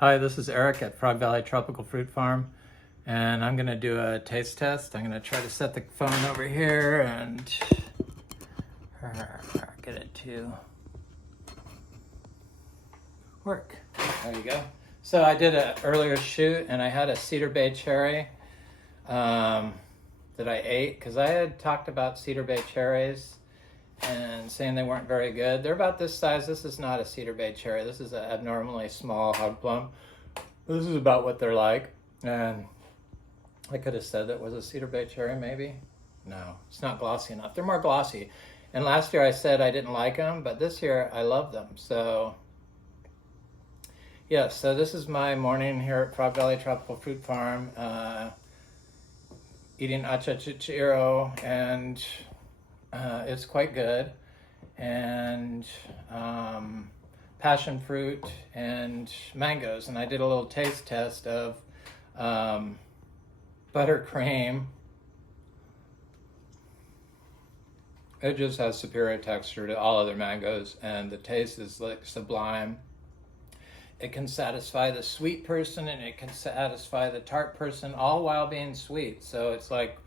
Hi, this is Eric at Frog Valley Tropical Fruit Farm, and I'm gonna do a taste test. I'm gonna try to set the phone over here and get it to work. There you go. So I did an earlier shoot and I had a Cedar Bay cherry that I ate because I had talked about Cedar Bay cherries and saying they weren't very good. They're about this size. This is not a Cedar Bay cherry. This is an abnormally small hog plum. This is about what they're like. And I could have said that was a Cedar Bay cherry, maybe. No, it's not glossy enough. They're more glossy. And last year I said I didn't like them, but this year I love them. So, yeah, so this is my morning here at Frog Valley Tropical Fruit Farm. Eating Achachairu, and it's quite good. And passion fruit and mangoes. And I did a little taste test of buttercream. It just has superior texture to all other mangoes, and the taste is like sublime. It can satisfy the sweet person and it can satisfy the tart person, all while being sweet. So it's like,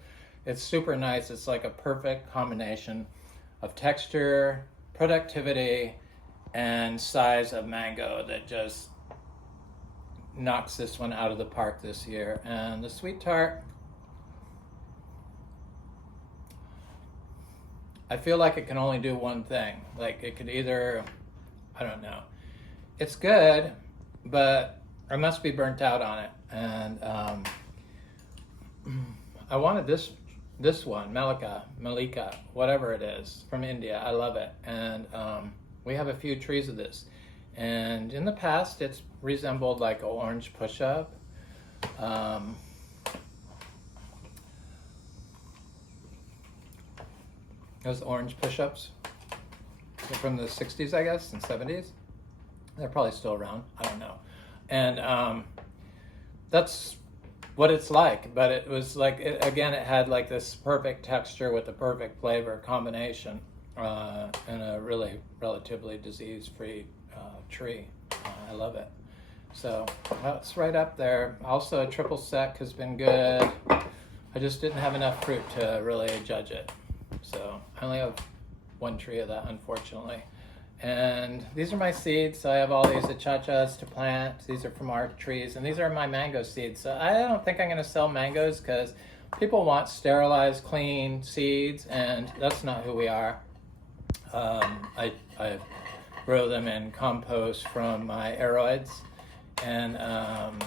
it's super nice. It's like a perfect combination of texture, productivity, and size of mango that just knocks this one out of the park this year. And the sweet tart, I feel like it can only do one thing. Like it could either, I don't know. It's good, but I must be burnt out on it. And I wanted this one, Malika, whatever it is, from India. I love it. And we have a few trees of this. And in the past, it's resembled like an orange push-up. Those orange push-ups from the 60s, I guess, and 70s. They're probably still around. I don't know. And that's what it's like. But it was like, again, it had like this perfect texture with the perfect flavor combination and a really relatively disease-free tree. I love it. So it's right up there. Also, a triple sec has been good. I just didn't have enough fruit to really judge it. So I only have one tree of that, unfortunately. And these are my seeds. So I have all these achachas to plant. These are from our trees, and these are my mango seeds. So I don't think I'm going to sell mangoes because people want sterilized, clean seeds, and that's not who we are. I grow them in compost from my aeroids, and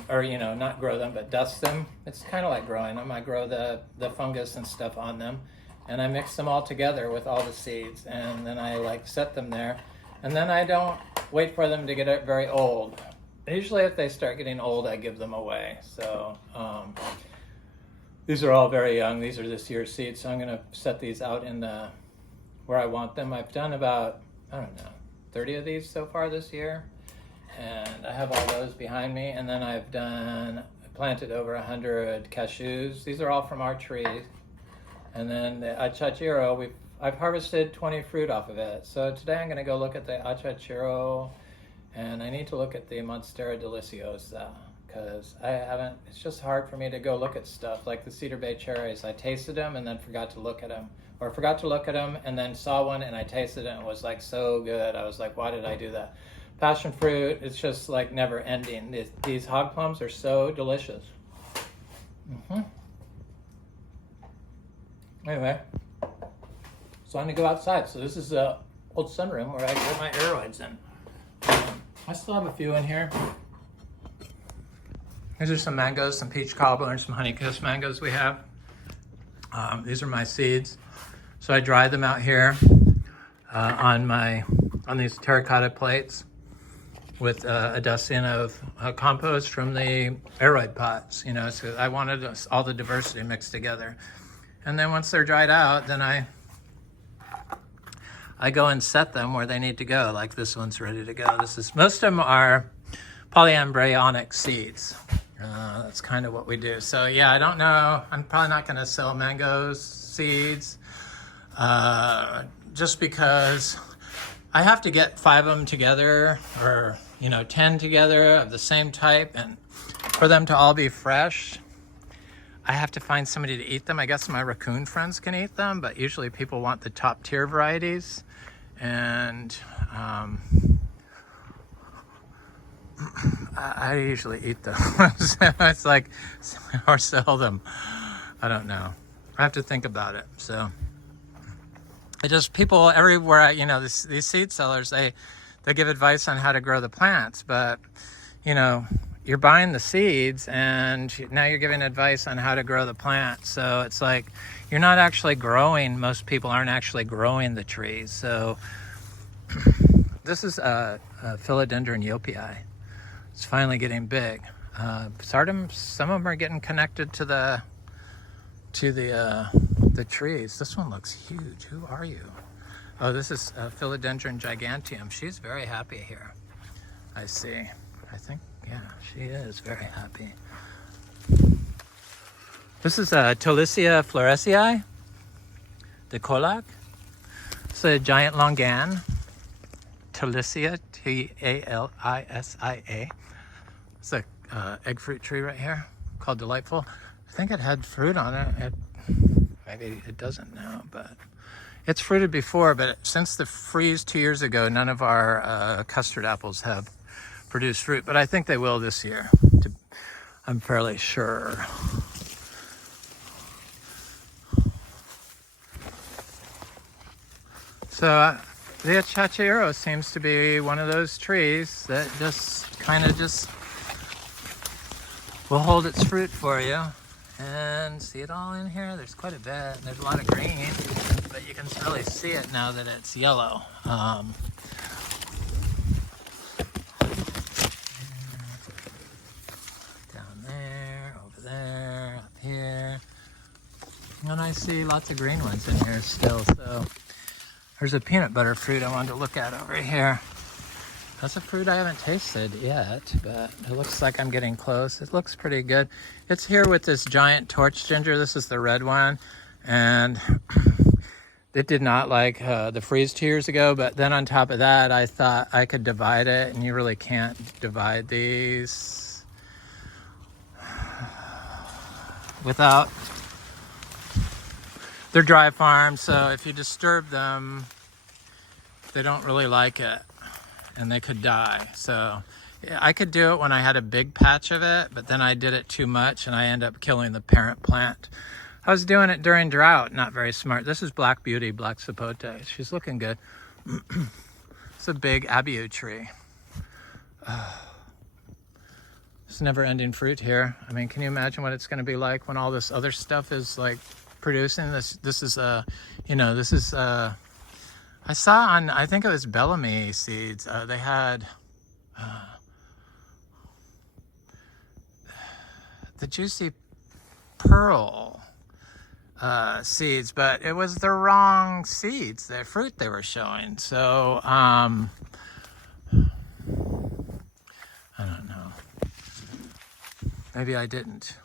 or not grow them, but dust them. It's kind of like growing them. I grow the fungus and stuff on them, and I mix them all together with all the seeds, and then I like set them there. And then I don't wait for them to get very old. Usually if they start getting old, I give them away. So these are all very young. These are this year's seeds. So I'm going to set these out in where I want them. I've done about, I don't know, 30 of these so far this year. And I have all those behind me. And then I've planted over 100 cashews. These are all from our trees. And then the Achachairu, I've harvested 20 fruit off of it. So today I'm going to go look at the Achachairu, and I need to look at the Monstera deliciosa because it's just hard for me to go look at stuff like the Cedar Bay cherries. I tasted them and then forgot to look at them, or forgot to look at them and then saw one and I tasted it and it was like so good. I was like, why did I do that? Passion fruit, it's just like never ending. These hog plums are so delicious. Anyway. So I'm gonna go outside. So this is the old sunroom where I get my aeroids in. I still have a few in here. These are some mangoes, some peach cobbler, and some Honeykiss mangoes we have. These are my seeds. So I dry them out here on these terracotta plates with a dusting of compost from the aeroid pots. So I wanted all the diversity mixed together. And then once they're dried out, then I go and set them where they need to go. Like this one's ready to go. Most of them are polyembryonic seeds. That's kind of what we do. So yeah, I don't know. I'm probably not going to sell mangoes seeds just because I have to get 5 of them together, or 10 together of the same type, and for them to all be fresh, I have to find somebody to eat them. I guess my raccoon friends can eat them, but usually people want the top tier varieties, and I usually eat them. It's like, or sell them. I don't know. I have to think about it. So I just, people everywhere, these seed sellers, they give advice on how to grow the plants, but you're buying the seeds and now you're giving advice on how to grow the plant. So it's like, you're not actually growing, most people aren't actually growing the trees. So this is a philodendron yopii. It's finally getting big. Some of them are getting connected to the trees. This one looks huge. Who are you? Oh, this is philodendron giganteum. She's very happy here. I see. I think, yeah, she is very happy. This is Talisia floresii, the Colac. It's a giant longan. Talisia, Talisia. It's a egg fruit tree right here called Delightful. I think it had fruit on it. Maybe it doesn't now, but it's fruited before. But since the freeze 2 years ago, none of our custard apples have produced fruit. But I think they will this year. I'm fairly sure. So the Achachairu seems to be one of those trees that just kind of will hold its fruit for you. And see it all in here? There's quite a bit. And there's a lot of green, but you can really see it now that it's yellow. Down there, over there, up here. And I see lots of green ones in here still. So there's a peanut butter fruit I wanted to look at over here. That's a fruit I haven't tasted yet, but it looks like I'm getting close. It looks pretty good. It's here with this giant torch ginger. This is the red one, and it did not like the freeze 2 years ago, but then on top of that, I thought I could divide it, and you really can't divide these without... They're dry farms, so if you disturb them, they don't really like it. And they could die. So yeah, I could do it when I had a big patch of it, but then I did it too much and I end up killing the parent plant. I was doing it during drought, not very smart. This is Black Beauty, Black Sapote. She's looking good. It's a big abiu tree. It's never-ending fruit here. I mean, can you imagine what it's going to be like when all this other stuff is like producing? This is I saw on, I think it was Bellamy seeds, they had the Juicy Pearl seeds, but it was the wrong seeds, the fruit they were showing. So, I don't know. Maybe I didn't.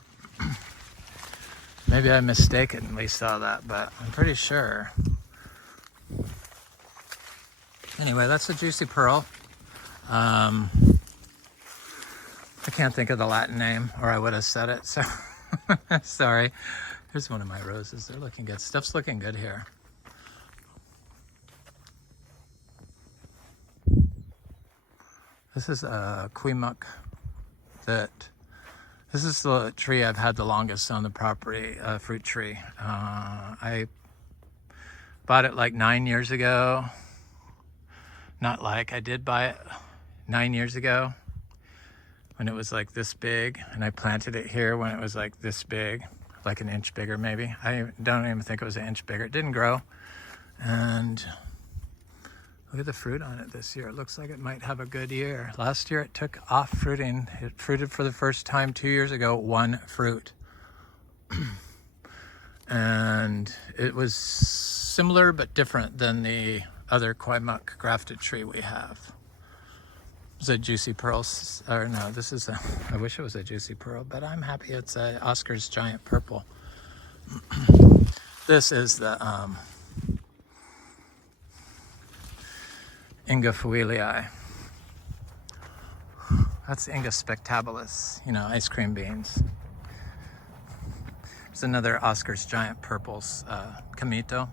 Maybe I mistakenly saw that, but I'm pretty sure. Anyway, that's a Juicy Pearl. I can't think of the Latin name, or I would have said it, so sorry. Here's one of my roses. They're looking good. Stuff's looking good here. This is a Quimuk this is the tree I've had the longest on the property, fruit tree. I bought it like 9 years ago. Not like, I did buy it 9 years ago when it was like this big, and I planted it here when it was like this big, like an inch bigger maybe. I don't even think it was an inch bigger. It didn't grow. And look at the fruit on it this year. It looks like it might have a good year. Last year it took off fruiting. It fruited for the first time 2 years ago, 1 fruit. And it was similar but different than the other Quimuk grafted tree we have. It's a Juicy Pearl, or no, this is I wish it was a Juicy Pearl, but I'm happy it's a Oscar's Giant Purple. This is the Inga. That's Inga spectabilis, you know, ice cream beans. There's another Oscar's Giant Purples, Camito.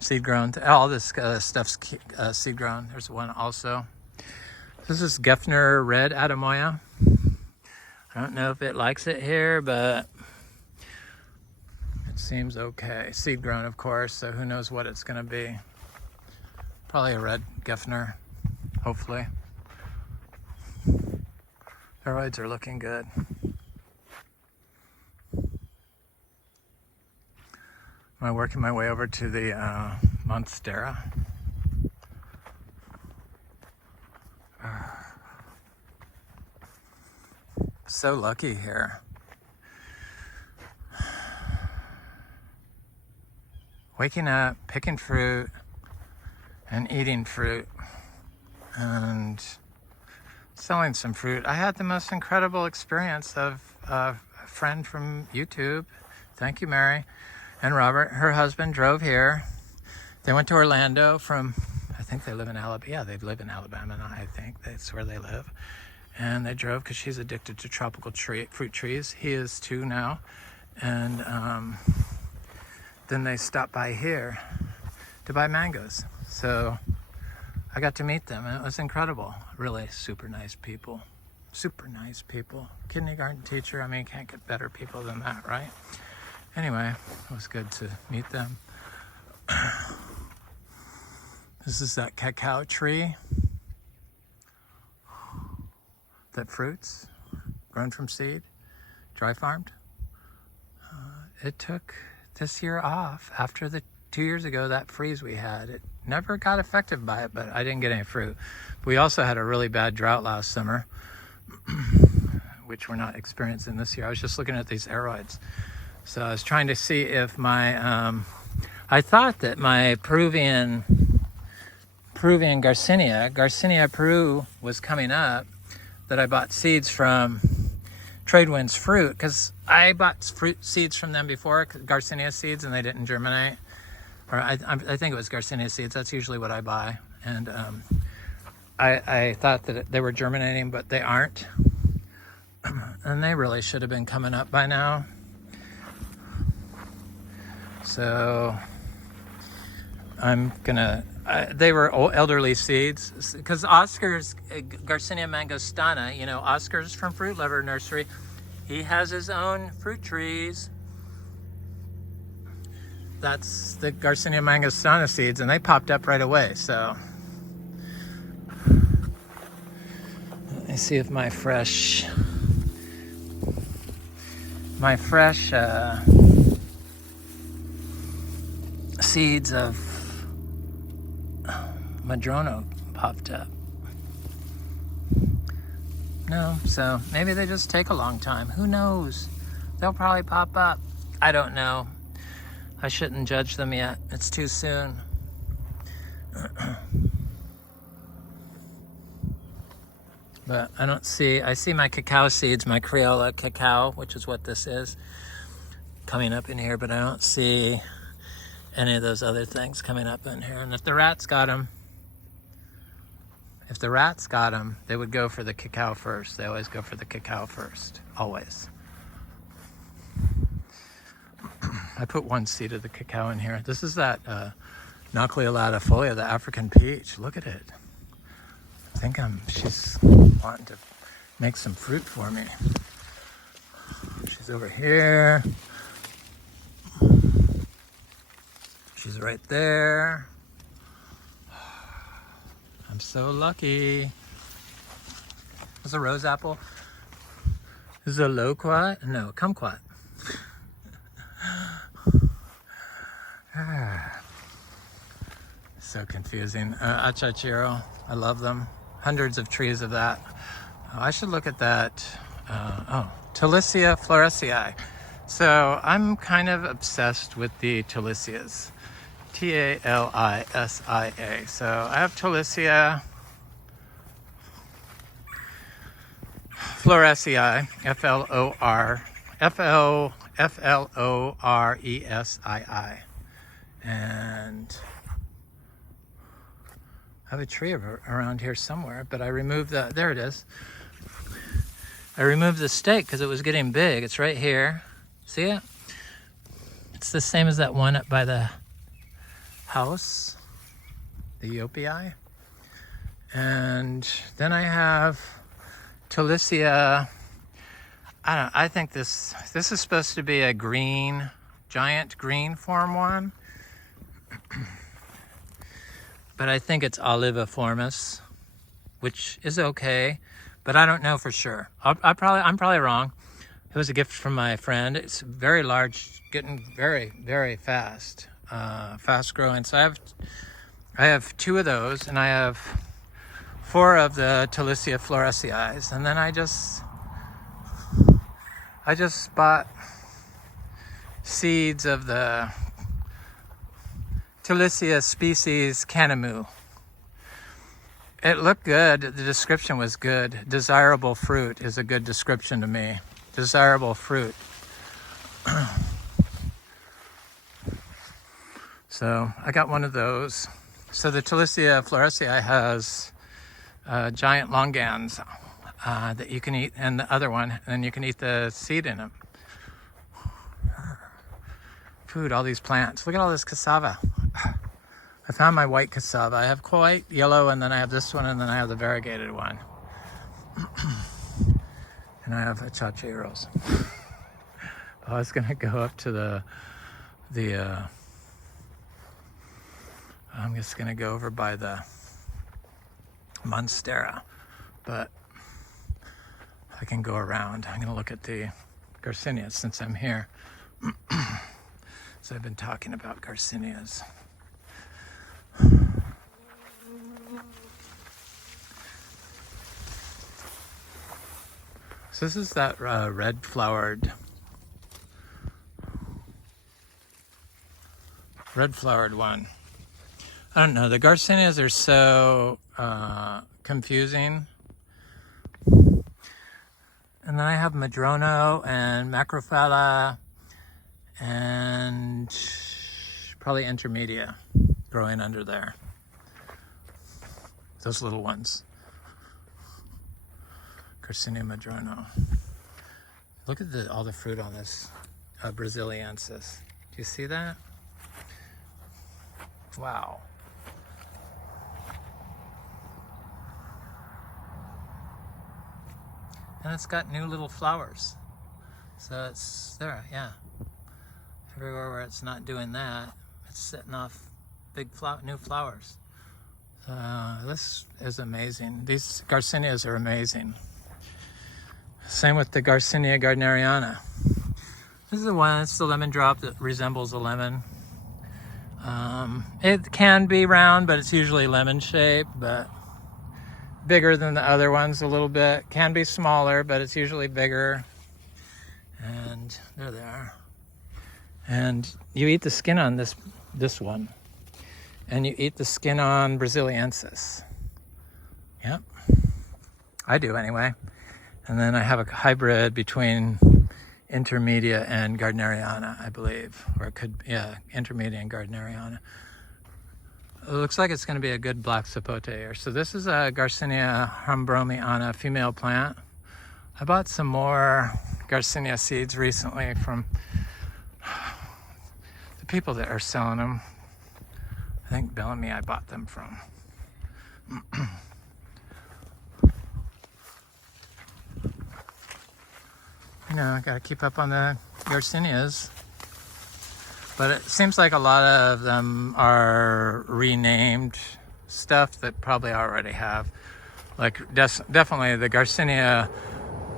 Seed grown. All this stuff's seed grown. There's one also. This is Gefner Red Adamoya. I don't know if it likes it here, but it seems okay. Seed grown, of course, so who knows what it's going to be. Probably a red Gefner, hopefully. Steroids are looking good. I'm working my way over to the Monstera. So lucky here. Waking up, picking fruit, and eating fruit, and selling some fruit. I had the most incredible experience of a friend from YouTube. Thank you, Mary. And Robert, her husband, drove here. They went to Orlando from, I think they live in Alabama. Yeah, they live in Alabama, I think. That's where they live. And they drove because she's addicted to tropical fruit trees. He is too now. And then they stopped by here to buy mangoes. So I got to meet them, and it was incredible. Really super nice people. Super nice people. Kindergarten teacher, I mean, can't get better people than that, right? Anyway, it was good to meet them. This is that cacao tree that fruits, grown from seed, dry farmed. It took this year off after the 2 years ago, that freeze we had. It never got affected by it, but I didn't get any fruit. We also had a really bad drought last summer, which we're not experiencing this year. I was just looking at these aroids. So I was trying to see if my, I thought that my Peruvian Garcinia Peru was coming up, that I bought seeds from Tradewinds Fruit, because I bought fruit seeds from them before, Garcinia seeds, and they didn't germinate. Or I think it was Garcinia seeds. That's usually what I buy. And I thought that they were germinating, but they aren't. And they really should have been coming up by now. So I'm gonna, they were elderly seeds, because Oscar's Garcinia mangostana, you know, Oscar's from Fruit Lover Nursery. He has his own fruit trees. That's the Garcinia mangostana seeds, and they popped up right away. So let me see if my fresh seeds of Madrono popped up. No, so maybe they just take a long time. Who knows? They'll probably pop up. I don't know. I shouldn't judge them yet. It's too soon. But I don't see, I see my cacao seeds, my Criolla cacao, which is what this is, coming up in here, but I don't see any of those other things coming up in here. And if the rats got them, they would go for the cacao first. They always go for the cacao first, always. I put one seed of the cacao in here. This is that Nauclea latifolia, the African peach. Look at it. I think she's wanting to make some fruit for me. She's over here. She's right there. I'm so lucky. There's a rose apple. This is a loquat. No, kumquat. So confusing. Achachairu, I love them. Hundreds of trees of that. Oh, I should look at that. Talisia floresii. So I'm kind of obsessed with the Talisias. Talisia. So I have Talisia floresii, floresii, and I have a tree around here somewhere, but I removed the, there it is. I removed the stake because it was getting big. It's right here. See it? It's the same as that one up by the house, the Yopii. And then I have Talisia. I think this is supposed to be a green, giant green form one. But I think it's Oliviformis, which is okay, but I don't know for sure. I'm probably wrong. It was a gift from my friend. It's very large, getting very, very fast, fast growing. So I have 2 of those, and I have 4 of the Talisia floresii, and then I just bought seeds of the Talisia species canamu. It looked good. The description was good. Desirable fruit is a good description to me. Desirable fruit. So I got one of those. So the Talisia floresii has giant longans that you can eat, and the other one, and you can eat the seed in them. Food, all these plants. Look at all this cassava. I found my white cassava. I have white, yellow, and then I have this one, and then I have the variegated one. And I have Achachairos. I was gonna go up to the I'm just gonna go over by the Monstera, but I can go around. I'm gonna look at the Garcinias since I'm here. So I've been talking about Garcinias. So this is that red flowered one. I don't know, the Garcinias are so confusing. And then I have Madrono and Macrophylla and probably Intermedia growing under there. Those little ones. Garcinia Madrono. Look at all the fruit on this Brasiliensis. Do you see that? Wow. And it's got new little flowers. So it's there, yeah. Everywhere where it's not doing that, it's setting off big new flowers. This is amazing. These Garcinias are amazing. Same with the Garcinia gardneriana. This is the one, it's the lemon drop that resembles a lemon. It can be round, but it's usually lemon shaped, but bigger than the other ones a little bit. Can be smaller, but it's usually bigger. And there they are. And you eat the skin on this one. And you eat the skin on Brasiliensis. Yep. I do anyway. And then I have a hybrid between Intermedia and Gardneriana, I believe. Or it could, yeah, Intermedia and Gardneriana. It looks like it's going to be a good black sapote. So this is a Garcinia hambromiana female plant. I bought some more Garcinia seeds recently from the people that are selling them. I think Bellamy I bought them from. You know, I gotta keep up on the Garcinias. But it seems like a lot of them are renamed stuff that probably already have. Like definitely the Garcinia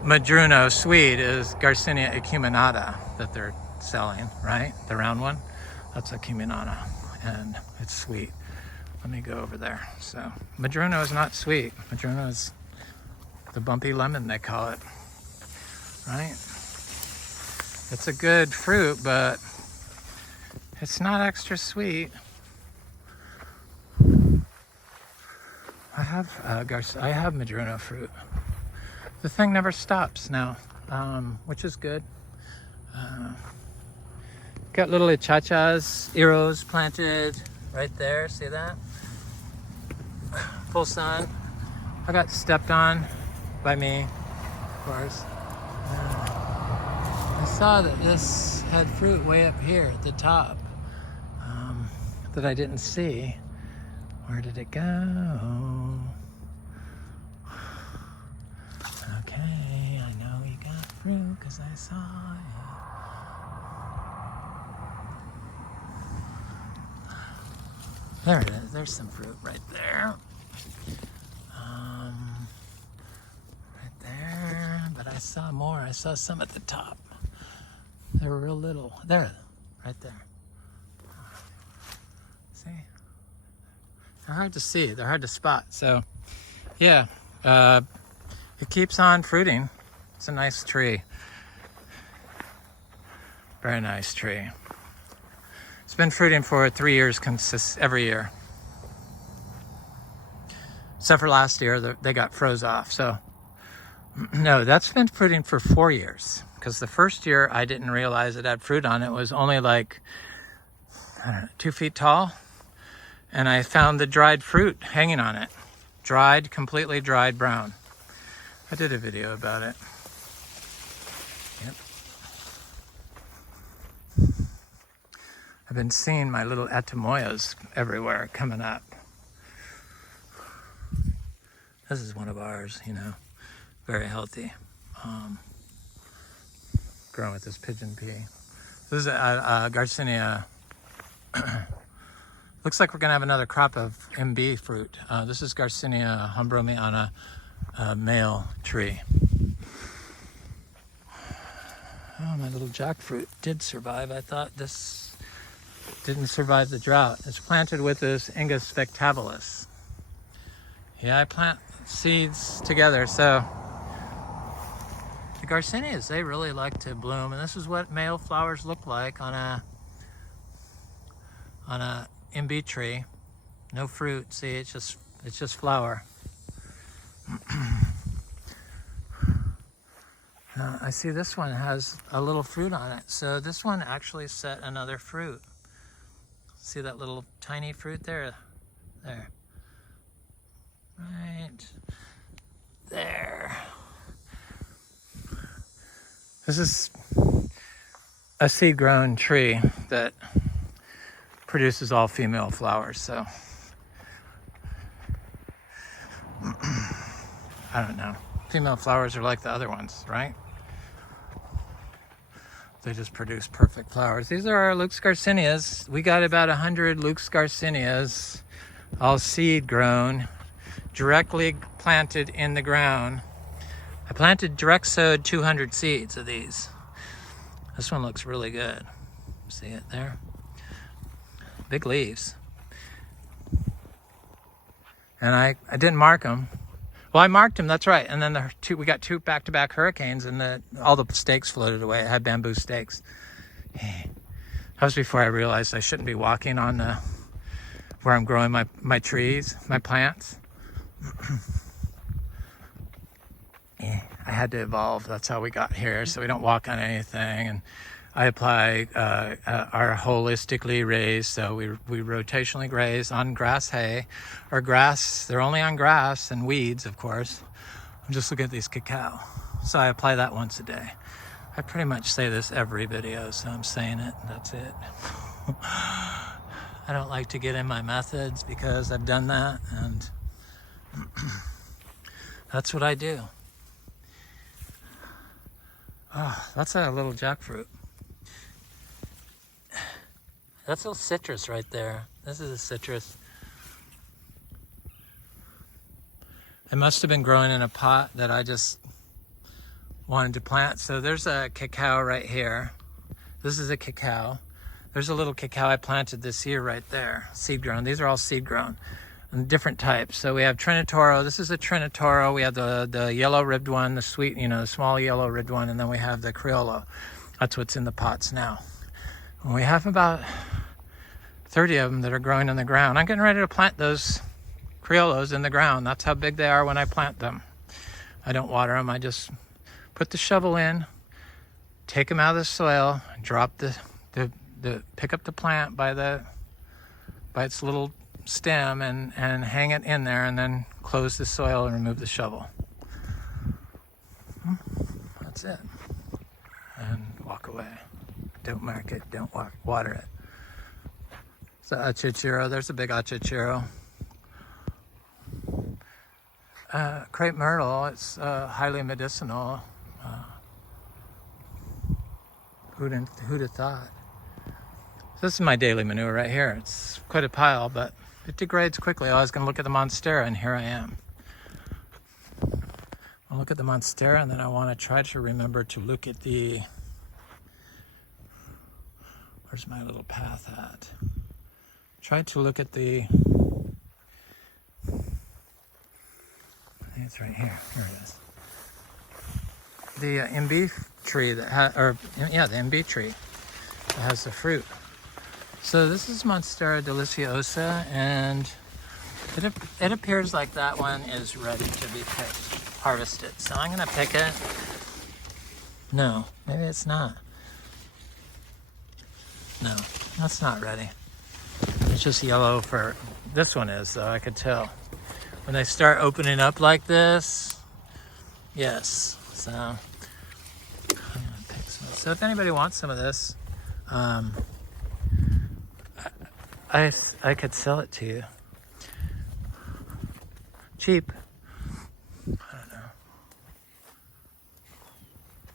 Madruno sweet is Garcinia acuminata that they're selling, right? The round one, that's acuminata, and it's sweet. Let me go over there. So Madruno is not sweet. Madruno is the bumpy lemon, they call it, right? It's a good fruit, but it's not extra sweet. I have Madruno fruit. The thing never stops now, which is good. Got little Achachairu planted right there. See that? full sun. I got stepped on by me, of course. I saw that this had fruit way up here at the top that I didn't see. Where did it go? Okay, I know you got fruit because I saw it. There it is. There's some fruit right there. Right there. But I saw more. I saw some at the top. They were real little. There. Right there. See? They're hard to see. They're hard to spot. So, yeah. It keeps on fruiting. It's a nice tree. Very nice tree. It's been fruiting for 3 years every year. Except for last year, they got froze off. So, no, that's been fruiting for 4 years. Because the first year, I didn't realize it had fruit on it. It was only like, I don't know, 2 feet tall. And I found the dried fruit hanging on it. Dried, completely dried brown. I did a video about it. Yep. I've been seeing my little etamoyas everywhere coming up. This is one of ours, you know, very healthy. Growing with this pigeon pea. This is a Garcinia. Looks like we're gonna have another crop of MB fruit. This is Garcinia humbromiana, male tree. Oh, my little jackfruit did survive. I thought this didn't survive the drought. It's planted with this Ingus vectabilis. Yeah, I plant seeds together. So the Garcinias, they really like to bloom, and this is what male flowers look like on a MB tree. No fruit. See, it's just flower. I see this one has a little fruit on it. So this one actually set another fruit. See that little tiny fruit there? There. Right there. This is a seed-grown tree that produces all female flowers, so I don't know. Female flowers are like the other ones, right? They just produce perfect flowers. These are our Luke's Garcinias. We got about 100 Luke's Garcinias, all seed grown, directly planted in the ground. I planted direct sowed 200 seeds of these. This one looks really good. See it there? Big leaves. And I didn't mark them. Well, I marked them, that's right. And then we got 2 back-to-back hurricanes, and all the stakes floated away. It had bamboo stakes. That was before I realized I shouldn't be walking on where I'm growing my trees, my plants. I had to evolve. That's how we got here, so we don't walk on anything. And I apply our holistically raised, so we rotationally graze on grass hay or grass. They're only on grass and weeds, of course. I'm just looking at these cacao. So I apply that once a day. I pretty much say this every video, so I'm saying it. That's it. I don't like to get in my methods because I've done that, and that's what I do. Oh, that's a little jackfruit. That's a little citrus right there. This is a citrus. It must have been growing in a pot that I just wanted to plant. So there's a cacao right here. This is a cacao. There's a little cacao I planted this year right there. Seed grown. These are all seed grown. And different types. So we have Trinitoro. This is a Trinitoro. We have the yellow ribbed one, the sweet, the small yellow ribbed one, and then we have the Criollo. That's what's in the pots now. And we have about 30 of them that are growing in the ground. I'm getting ready to plant those Criollos in the ground. That's how big they are when I plant them. I don't water them. I just put the shovel in, take them out of the soil, drop pick up the plant by its little stem and hang it in there, and then close the soil and remove the shovel. That's it. And walk away. Don't mark it, don't water it. It's an Achachairu. There's a big Achachairu. Crepe myrtle, it's highly medicinal. Who'd have thought? This is my daily manure right here. It's quite a pile, but it degrades quickly. I was going to look at the Monstera, and here I am. I'll look at the Monstera, and then I want to try to remember to look at the... Where's my little path at? Try to look at the... It's right here. Here it is. The MB tree that has, the MB tree that has the fruit. So this is Monstera deliciosa, and it appears like that one is ready to be picked, harvested. So I'm gonna pick it. No, maybe it's not. No, that's not ready. It's just yellow for, this one is, though, I could tell. When they start opening up like this, yes. So I'm gonna pick some. So if anybody wants some of this, I could sell it to you. Cheap. I don't know.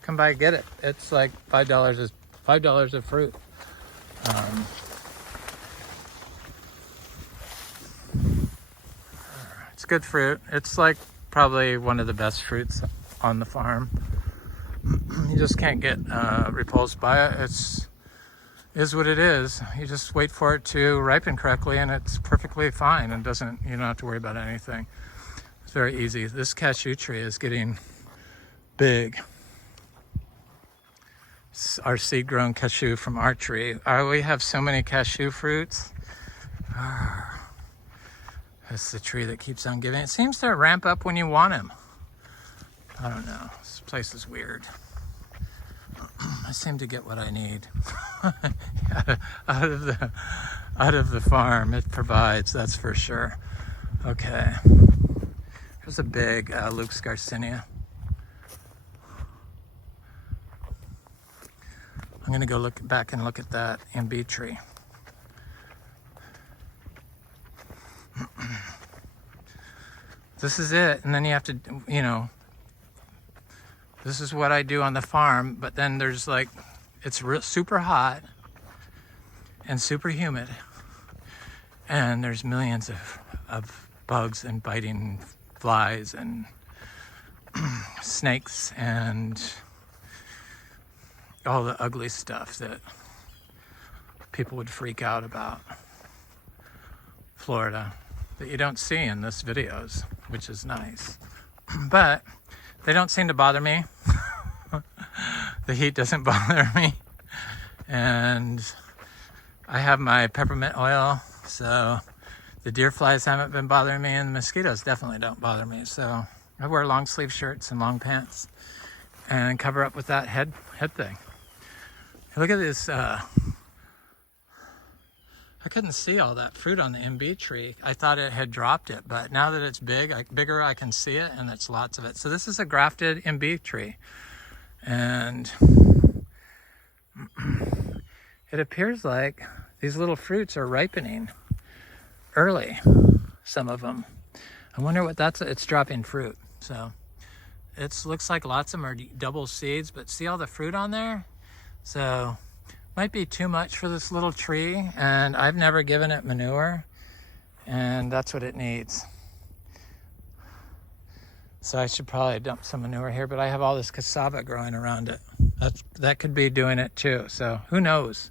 Come by and get it. It's like $5 a fruit. It's good fruit. It's like probably one of the best fruits on the farm. You just can't get repulsed by it. Is what it is. You just wait for it to ripen correctly, and it's perfectly fine, and you don't have to worry about anything. It's very easy. This cashew tree is getting big. It's our seed-grown cashew from our tree. We have so many cashew fruits. That's the tree that keeps on giving. It seems to ramp up when you want them. I don't know. This place is weird. I seem to get what I need out of the farm. It provides, that's for sure. Okay. There's a big Luke's Garcinia. I'm gonna go look back and look at that MB tree. This is it, and then you have to, this is what I do on the farm, but then there's like, it's super hot and super humid, and there's millions of bugs and biting flies and snakes and all the ugly stuff that people would freak out about. Florida, that you don't see in this videos, which is nice. But they don't seem to bother me. The heat doesn't bother me. And I have my peppermint oil, so the deer flies haven't been bothering me, and the mosquitoes definitely don't bother me. So I wear long sleeve shirts and long pants and cover up with that head thing. Look at this, I couldn't see all that fruit on the MB tree. I thought it had dropped it, but now that it's bigger, I can see it, and it's lots of it. So this is a grafted MB tree, and it appears like these little fruits are ripening early, some of them. I wonder what it's dropping fruit. So it looks like lots of them are double seeds, but see all the fruit on there? So might be too much for this little tree, and I've never given it manure, and that's what it needs. So I should probably dump some manure here, but I have all this cassava growing around it. That could be doing it too, so who knows?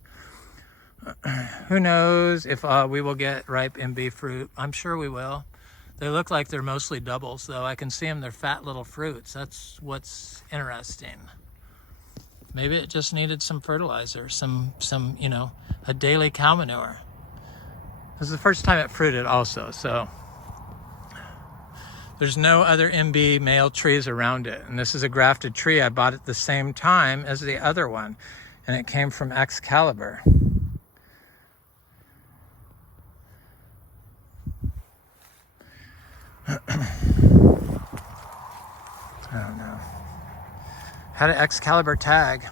Who knows if we will get ripe MB fruit? I'm sure we will. They look like they're mostly doubles, though. I can see them, they're fat little fruits. That's what's interesting. Maybe it just needed some fertilizer, some a daily cow manure. This is the first time it fruited also, so there's no other MB male trees around it. And this is a grafted tree. I bought it the same time as the other one, and it came from Excalibur. I don't know. Had an Excalibur tag.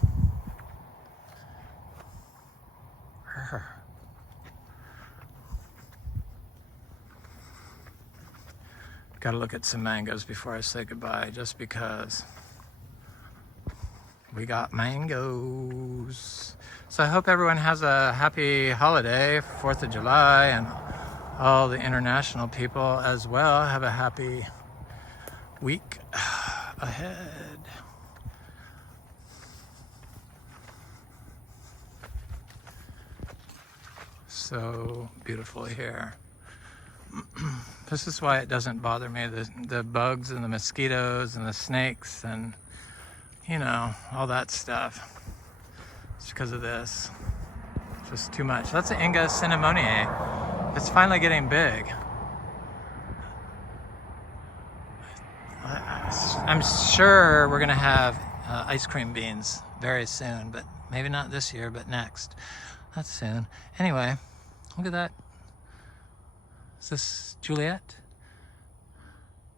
Gotta look at some mangoes before I say goodbye, just because we got mangoes. So I hope everyone has a happy holiday, 4th of July, and all the international people as well have a happy week ahead. So beautiful here. This is why it doesn't bother me, the bugs and the mosquitoes and the snakes and, you know, all that stuff. It's because of this. It's just too much. That's an Inga cinnamoniae. It's finally getting big. I'm sure we're gonna have ice cream beans very soon, but maybe not this year, but next. That's soon. Anyway, look at that. Is this Juliet?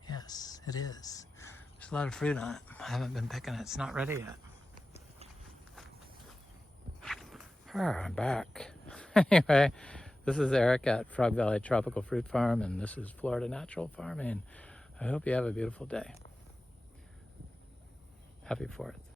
Yes, it is. There's a lot of fruit on it. I haven't been picking it. It's not ready yet. I'm back. Anyway, this is Eric at Frog Valley Tropical Fruit Farm, and this is Florida Natural Farming. I hope you have a beautiful day. Happy 4th.